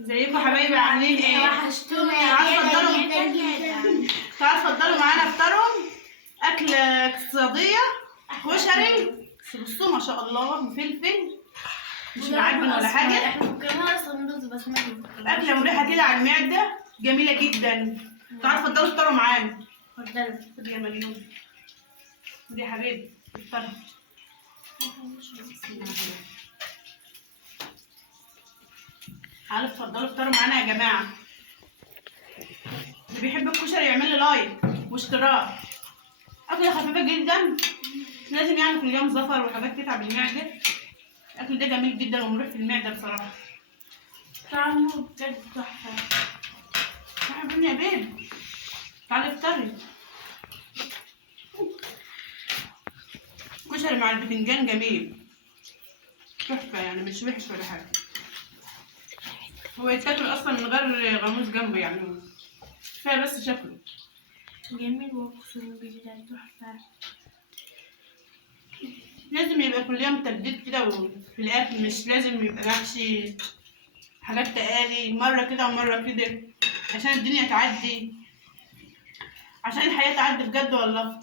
ازيكم حبايبي عاملين ايه؟ وحشتونا تعالوا اتفضلوا معانا افطروا اكل اقتصاديه كشري. بصوا ما شاء الله وفلفل مش معجن ولا حاجه. اكله مريحه كده على المعده جميله جدا. تعالوا اتفضلوا افطروا معانا. اتفضلوا. خد يا مليون. خد يا حبيبي افطروا. تعالوا اتفضلوا افطروا معانا يا جماعه. اللي بيحب الكشري يعمل لي لايك واشتراك. اكله خفيفه جدا لازم يعني كل يوم زفر وحاجات تتعب المعده. الاكل ده جميل جدا ومريح في المعده بصراحه. طعمه بجد تحفه. تعالوا يا بيبي تعالي افطري. كشري مع البتنجان جميل تحفه يعني مش وحش ولا حاجه. هو يتاكل اصلا من غير غموس جنبه يعني كفايه بس شكله جميل وخصوصا جدا تحفة. لازم يبقى كل يوم تجديد كده في الاكل، مش لازم يبقى محشي حاجات تقالي مره كده ومره كده عشان الدنيا تعدي، عشان الحياه تعدي بجد والله.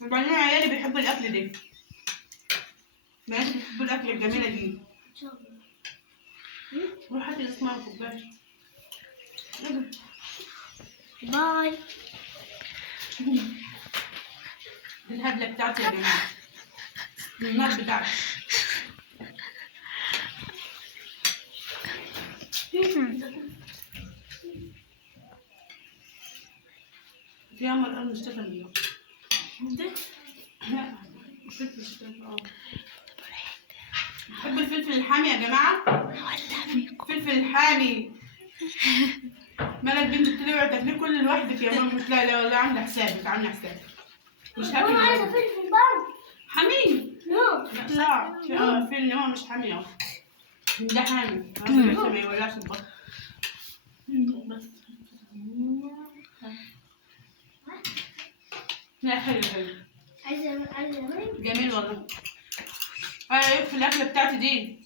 وبعدين عيالي بيحبوا الاكل ده، بناتي بيحبوا الاكل الجميله دي. روح هاتي اسمها كوبايه. باي. الهبله بتاعتي يا جماعه النار بتاعتي. في عمر قال مش تفهم اليوم. لا الفلفل اشتغل. بحب الفلفل الحامي يا جماعه. الفلفل الحامي. مالك بنت بتطلعي تاكليه كل لوحدك يا ماما؟ مش لا لا والله عامله حسابك عامله حسابك. مش هاكل. ماما عايزة فلفل برضه. حامي؟ نو. لا صعب. في اللي هو مش حامي اهو. ده حامي. لسه ما يولعش البطن. بس. لا حلو حلو. عايزة جميل والله. ايه في الاكله بتاعتي دي؟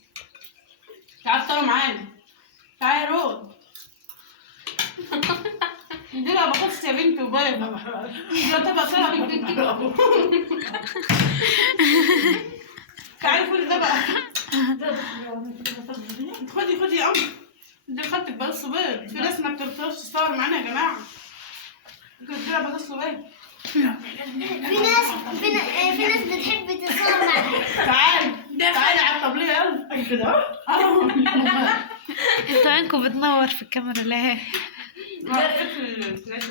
تعال افطروا معانا. تعالي يا رود. دي لا بطاطس يا بنتي وبيض. لا طبق سلطه. تعالي كل ده بقى. خدي يا قمر. دي خدتك بس بيض. في ناس ما بترضاش تصور معانا يا جماعه. دي لا بطاطس وبيض. في ناس بتحب تصور معاها. تعالي على الطبلية يلا كده. انتوا عينكم بتنور في الكاميرا ليه؟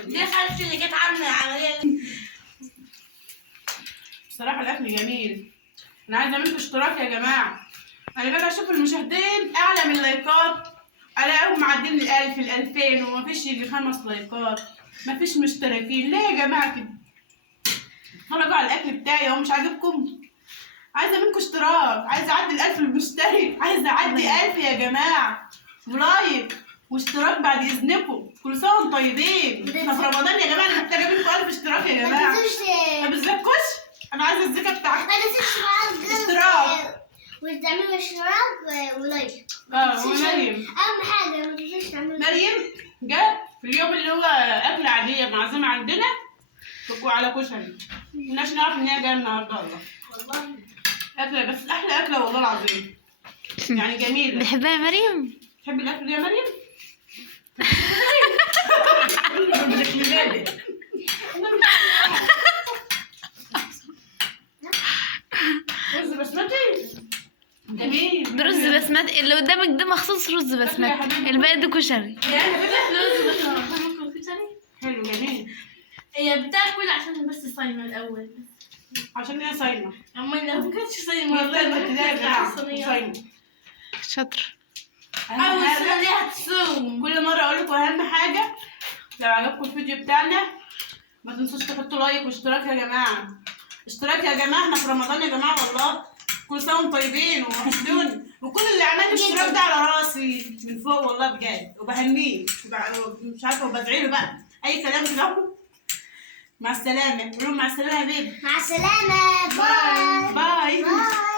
دي خالتي اللي كانت عاملة العملية دي. بصراحة الأكل جميل. أنا عايزة منكم اشتراك يا جماعة. أنا باجي أشوف المشاهدين أعلى من اللايكات ألاقيهم معدين ال1000 ال2000 ومفيش يجي 5 لايكات. مفيش مشتركين ليه يا جماعة كده؟ اتفرجوا على الأكل بتاعي هو مش عاجبكم؟ عايزة منكم اشتراك، عايزة أعدي ال1000 المشترك، عايزة أعدي 1000 يا جماعة ولايك واشتراك بعد إذنكم. كل سنة وانتم طيبين. احنا في رمضان يا جماعة، أنا محتاجة منكم 1000 اشتراك يا جماعة. ما تزكوش؟ أنا عايزة الزكاة بتاعتكم. اشتراك. وتعملوا اشتراك ولايك. ومريم. أهم حاجة ما تنسوش تعملوا. مريم جت في اليوم اللي هو أكلة عادية معزومة عندنا على كشري. مكناش نعرف إن هي جاية النهاردة والله. والله. أكلة بس أحلى أكلة والله العظيم. يعني جميلة. بحبها يا مريم؟ تحبي الأكل ده يا مريم؟ رز بسمتي جميل. ده رز بسمتي اللي قدامك ده مخصوص رز بسمتي، الباقي ده كشري. حلو جميل. هي بتاكل عشان بس صايمة الأول. عشان هي صايمة. أما لو ما كانتش صايمة والله يا جماعة صايمة. شاطر. أول سنة ليها تصوم. كل مرة أقول لكم أهم حاجة لو عجبكم الفيديو بتاعنا ما تنسوش تحطوا لايك واشتراك يا جماعة. اشتراك يا جماعة، احنا في رمضان يا جماعة والله. كل سنة وانتم طيبين ووحشتوني. وكل اللي عمل الاشتراك ده على راسي من فوق والله بجد وبهنيه مش عارفة وبدعي له بقى أي كلام كده. مع السلامة. قولوا مع السلامة يا بيبي. مع السلامة. باي. باي. باي.